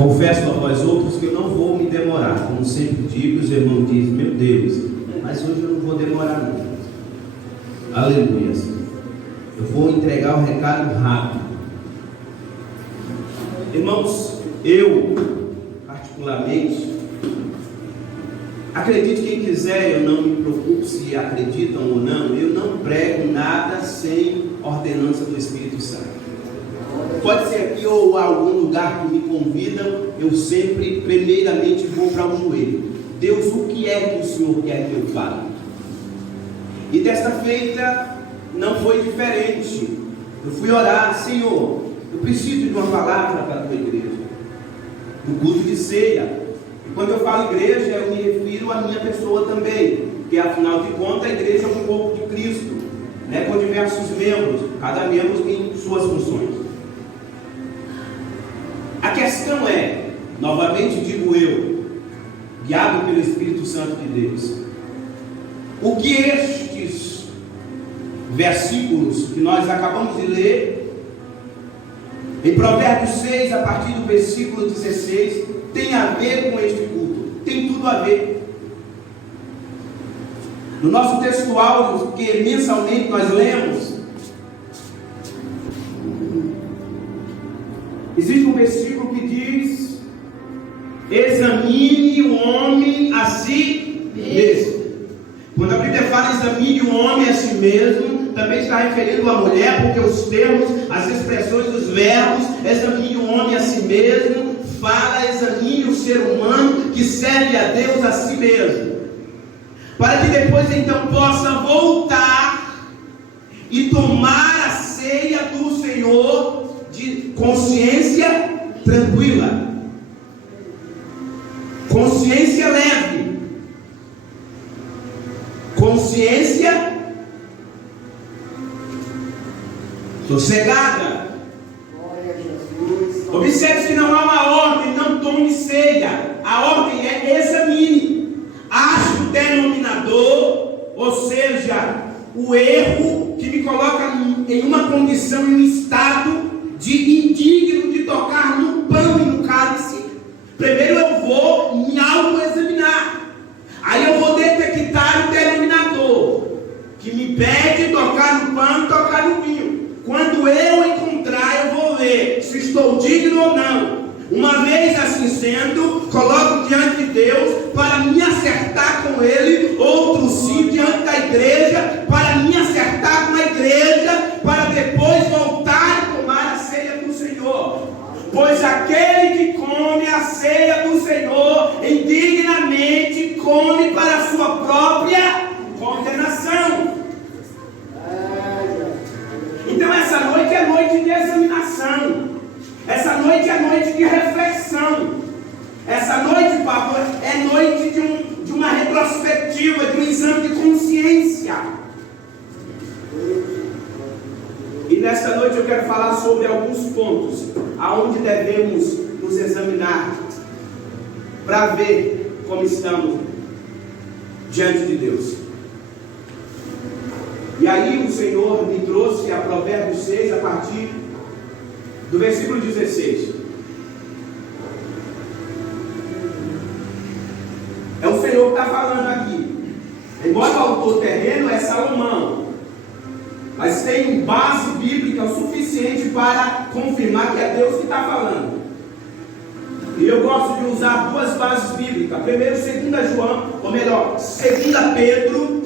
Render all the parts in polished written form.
Confesso a vós outros que eu não vou me demorar. Como sempre digo, os irmãos dizem: meu Deus, mas hoje eu não vou demorar não. Aleluia. Eu vou entregar o recado rápido. Irmãos, eu particularmente acredito quem quiser, eu não me preocupo se acreditam ou não. Eu não prego nada sem ordenança do Espírito Santo. Pode ser aqui ou algum lugar que me convidam, eu sempre primeiramente vou para o joelho. Deus, o que é que o Senhor quer que eu fale? E desta feita não foi diferente. Eu fui orar: Senhor, eu preciso de uma palavra para a tua igreja, no culto de ceia. E quando eu falo igreja, eu me refiro à minha pessoa também, porque afinal de contas a igreja é um corpo de Cristo, né, com diversos membros, cada membro tem suas funções. A questão é, novamente digo eu, guiado pelo Espírito Santo de Deus, o que estes versículos que nós acabamos de ler, em Provérbios 6, a partir do versículo 16, tem a ver com este culto? Tem tudo a ver. No nosso textual que mensalmente nós lemos, existe um versículo que diz: examine o homem a si mesmo. Quando a Bíblia fala examine o homem a si mesmo, também está referindo à mulher, porque os termos, as expressões dos verbos, examine o homem a si mesmo, fala examine o ser humano que serve a Deus a si mesmo, para que depois então possa voltar e tomar a ceia do Senhor de consciência tranquila, consciência leve, consciência sossegada. Observe que não há uma ordem: não tome ceia. A ordem é examine. Ache o denominador, ou seja, o erro que me coloca em uma condição, em um estado de indigno de tocar no pão e no cálice. Primeiro eu vou me auto-examinar, aí eu vou detectar o denominador que me pede tocar no pão e tocar no vinho. Quando eu encontrar, eu vou ver se estou digno ou não. Uma vez assim sendo, coloco diante de Deus para me acertar com Ele. Outro sim diante da igreja para me acertar com a igreja, para depois voltar e tomar a ceia do Senhor. Pois aquele que come a ceia do Senhor indignamente come para a sua própria condenação. Então essa noite é noite de examinação. Essa noite é noite de reflexão. Essa noite, Papa, é noite de uma retrospectiva, de um exame de consciência. E nesta noite eu quero falar sobre alguns pontos aonde devemos nos examinar para ver como estamos diante de Deus. E aí o Senhor me trouxe a Provérbios 6 a partir do versículo 16. É o Senhor que está falando aqui. Embora o autor terreno é Salomão, mas tem base bíblica o suficiente para confirmar que é Deus que está falando. E eu gosto de usar duas bases bíblicas. Primeiro, 2 João, ou melhor, 2 Pedro,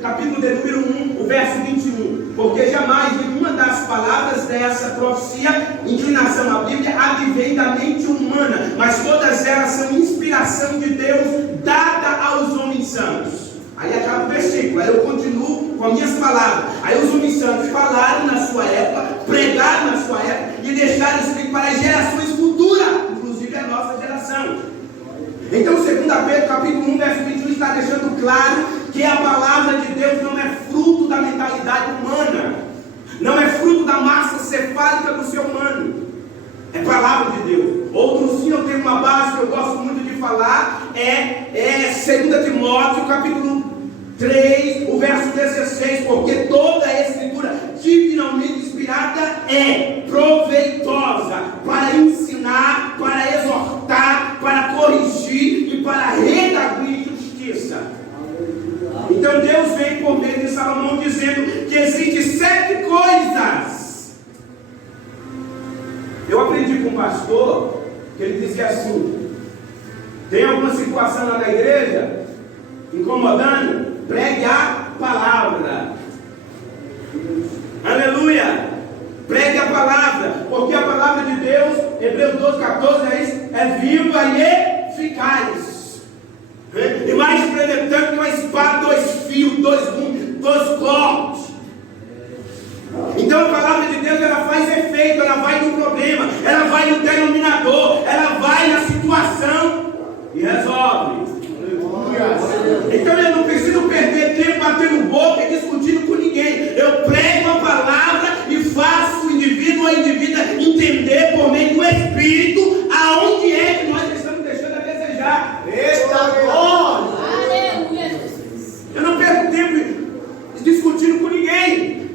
capítulo de número 1, o verso 21. Porque jamais nenhuma das palavras dessa profecia, inclinação à Bíblia, advém da mente humana, mas todas elas são inspiração de Deus dada aos homens santos. Aí acaba o versículo, aí eu continuo com as minhas palavras. Aí os homens santos falaram na sua época, pregaram na sua época e deixaram escrito para as gerações futuras, inclusive a nossa geração. Então 2 Pedro capítulo 1 verso 21 está deixando claro que a palavra de Deus não é fruto da mentalidade humana, não é fruto da massa cefálica do ser humano, é palavra de Deus. Outro sim, eu tenho uma base que eu gosto muito de falar, é 2 Timóteo capítulo 3, o verso 16, porque toda a escritura divinamente inspirada é proveitosa para ensinar, para com um pastor que ele dizia assim: tem alguma situação lá na igreja incomodando? Pregue a palavra. Aleluia! Pregue a palavra, porque a palavra de Deus, Hebreus 12:14 é viva e eficaz, e mais penetrante que uma espada, 2 fios, 2 cortes. Então a palavra de Deus, ela faz efeito, ela vai no problema, ela vai no denominador, ela vai na situação e resolve. Então eu não preciso perder tempo batendo boca e discutindo com ninguém. Eu prego a palavra e faço o indivíduo ou a indivídua entender por meio do Espírito aonde é que nós estamos deixando a desejar. Eita glória! Eu não perco tempo discutindo com ninguém.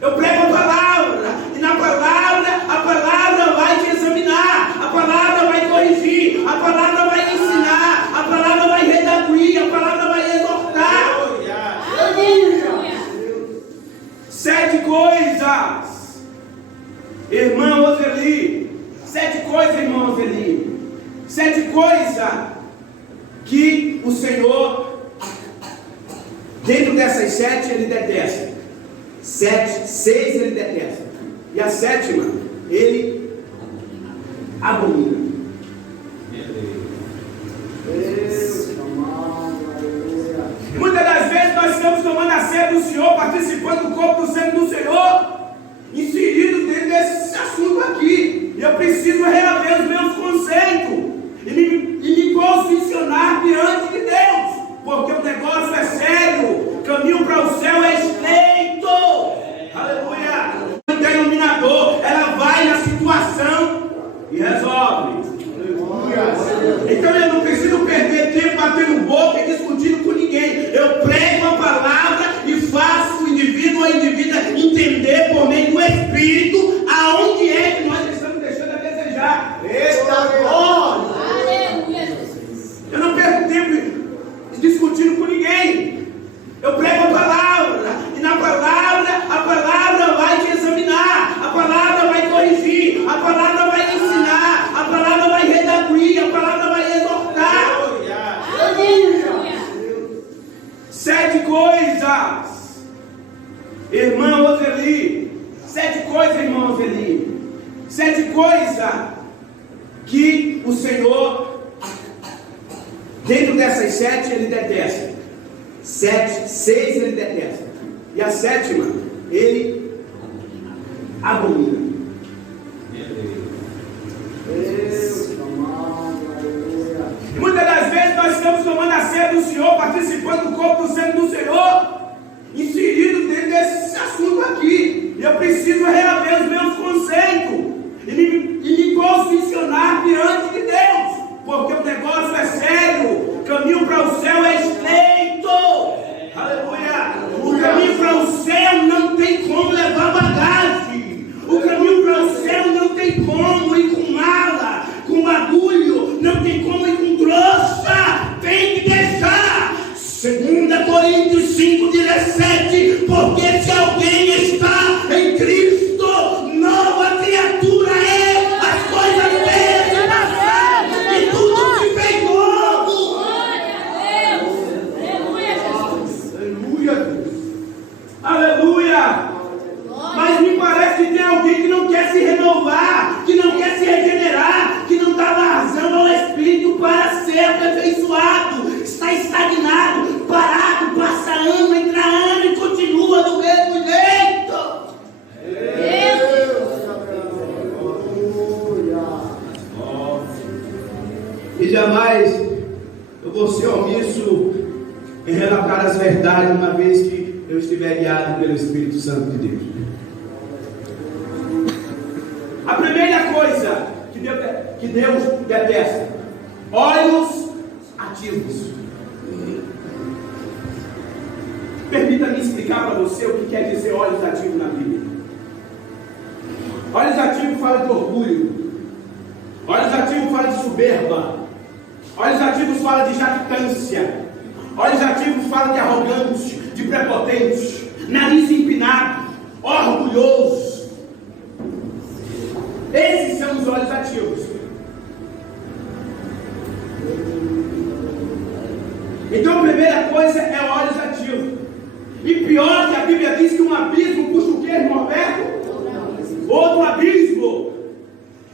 Eu prego a palavra, e na palavra, a palavra vai te examinar, a palavra vai corrigir, a palavra vai ensinar, a palavra vai redarguir, a palavra vai exortar. Aleluia! 7 coisas, irmã Roseli, 7 coisas, irmã Roseli, 7 coisas que o Senhor, dentro dessas 7, Ele detesta. 6 ele detesta, e a 7ª ele abomina. Muitas das vezes nós estamos tomando a ceia do Senhor, participando do corpo do sangue do Senhor, inserido dentro desse assunto aqui. E eu preciso reaver os meus conceitos e me posicionar diante de Deus, porque o negócio é sério. O caminho para o céu é estreito. Aleluia! O denominador, ela vai na situação e resolve. Então eu não preciso perder tempo batendo boca e discutindo com ninguém. Eu prego a palavra e faço o indivíduo ou a indivídua entender por meio do Espírito aonde é que nós estamos deixando a desejar. Eita glória! Eu não perco tempo discutindo com ninguém. Eu prego a palavra, e na palavra, a palavra vai te examinar, a palavra vai corrigir, a palavra vai ensinar, a palavra vai redarguir, a palavra vai exortar. Aleluia! 7 coisas, irmã Roseli, 7 coisas, irmã Roseli, 7 coisas que o Senhor, dentro dessas 7, Ele detesta. 6 ele detesta, e a 7ª ele abomina. Muitas das vezes nós estamos tomando a ceia do Senhor, participando do corpo do sangue do Senhor, inserido dentro desse assunto aqui. E eu preciso reaver os meus conceitos e me posicionar diante de Deus, porque o negócio é sério. O caminho para o céu é estreito. Aleluia! O caminho para o céu não tem como levar bagagem. O caminho para o céu não tem como ir com mala, com bagulho, não tem como ir com trouxa. Tem que deixar. 2 Coríntios 5:17. Porque se alguém está em Cristo, nova criatura é. As coisas velhas passaram e tudo se fez novo. Aleluia! Mas me parece que tem alguém que não quer se renovar, que não quer se regenerar, que não dá vazão ao Espírito para ser aperfeiçoado, está estagnado, parado, passa ano, entra ano e continua do mesmo jeito. E jamais eu vou ser omisso em relatar as verdades, uma vez que eu estiver guiado pelo Espírito Santo de Deus. A primeira coisa que Deus detesta: olhos ativos. Permita-me explicar para você o que quer dizer olhos ativos na Bíblia. Olhos ativos fala de orgulho. Olhos ativos fala de soberba. Olhos ativos fala de jactância. Olhos ativos fala de arrogante, de prepotente, nariz empinado, orgulhoso. Esses são os olhos ativos. Então a primeira coisa é olhos ativos. E pior que a Bíblia diz que um abismo puxa o quê, Norberto? Outro abismo.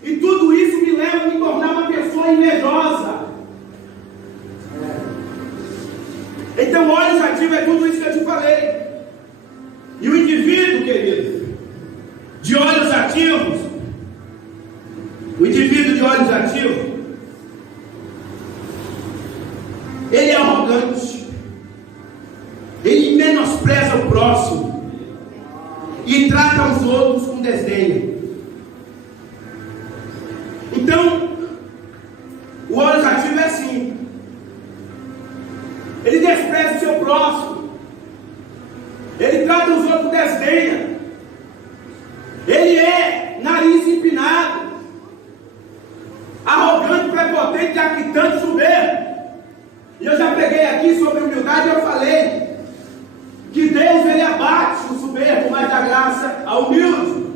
E tudo isso me leva a me tornar uma pessoa invejosa. Então olhos ativos é tudo isso que eu te falei. E o indivíduo, querido, de olhos ativos, o indivíduo de olhos ativos, ele é arrogante, ele menospreza o próximo e trata os outros com desdém. Então, o olhos ativo é assim, ele despreza o seu próximo, ele trata os outros com desdém, ele é nariz empinado, arrogante, prepotente, jactante, soberbo. E eu já preguei aqui sobre humildade e eu falei que Deus ele abate o soberbo, mas dá graça ao humilde.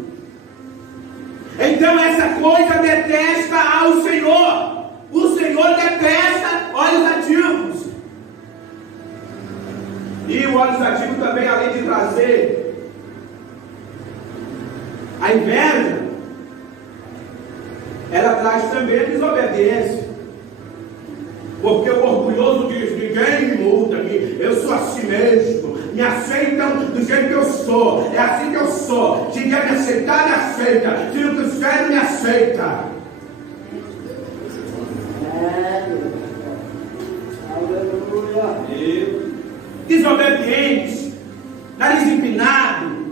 Então essa coisa detesta ao Senhor. O Senhor detesta olhos ativos. E o olhos ativo também, além de trazer a inveja, ela traz também a desobediência. Porque o orgulhoso diz: ninguém me muda, eu sou assim mesmo, me aceitam do jeito que eu sou, é assim que eu sou. Se quer me aceitar, me aceita, se não quiser, me aceita. Desobediente, nariz empinado,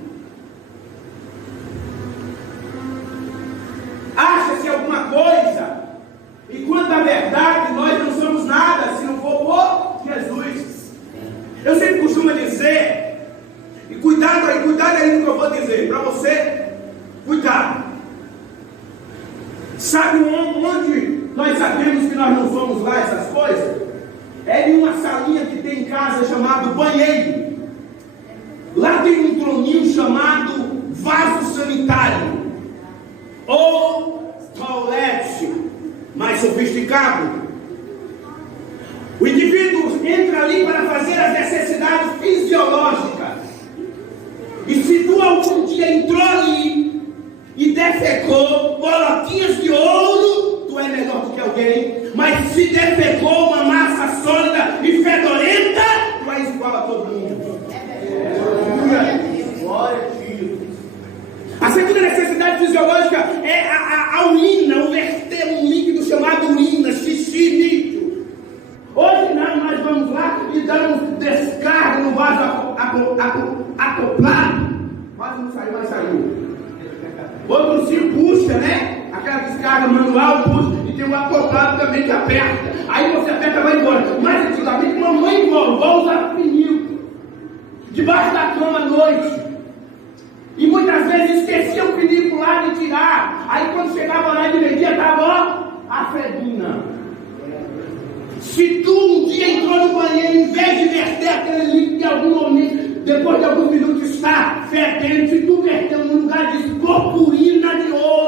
acha-se alguma coisa. E quanto à verdade, nós não somos nada se não for por Jesus. Eu sempre costumo dizer, e cuidado aí no que eu vou dizer, para você, cuidado. Sabe onde nós sabemos que nós não somos lá essas coisas? É em uma salinha que tem em casa chamado banheiro. Lá tem um troninho chamado vaso sanitário, ou toalete mais sofisticado. O indivíduo entra ali para fazer as necessidades fisiológicas. E se tu algum dia entrou ali e defecou bolotinhas de ouro, tu é melhor do que alguém. Mas se defecou uma massa sólida e fedorenta, tu é igual a todo mundo. Glória a Deus. A segunda necessidade fisiológica é a urina, o verter um líquido chamado urina, xixi líquido. Hoje nós vamos lá e damos descarga no vaso acoplado. Quase não saiu, mas saiu. Outro se puxa, né? Aquela descarga manual puxa. E tem um acoplado também que aperta. Aí você aperta e vai embora. Mas antigamente mamãe vovó usava pinico debaixo da cama à noite. E muitas vezes esquecia o pinico lá de tirar. Aí quando chegava lá de meio-dia, estava, ó, a fedina. Se tu um dia entrou no banheiro, em vez de verter aquele líquido em algum momento, depois de alguns minutos está fedendo, se tu verter no lugar de purpurina de ouro,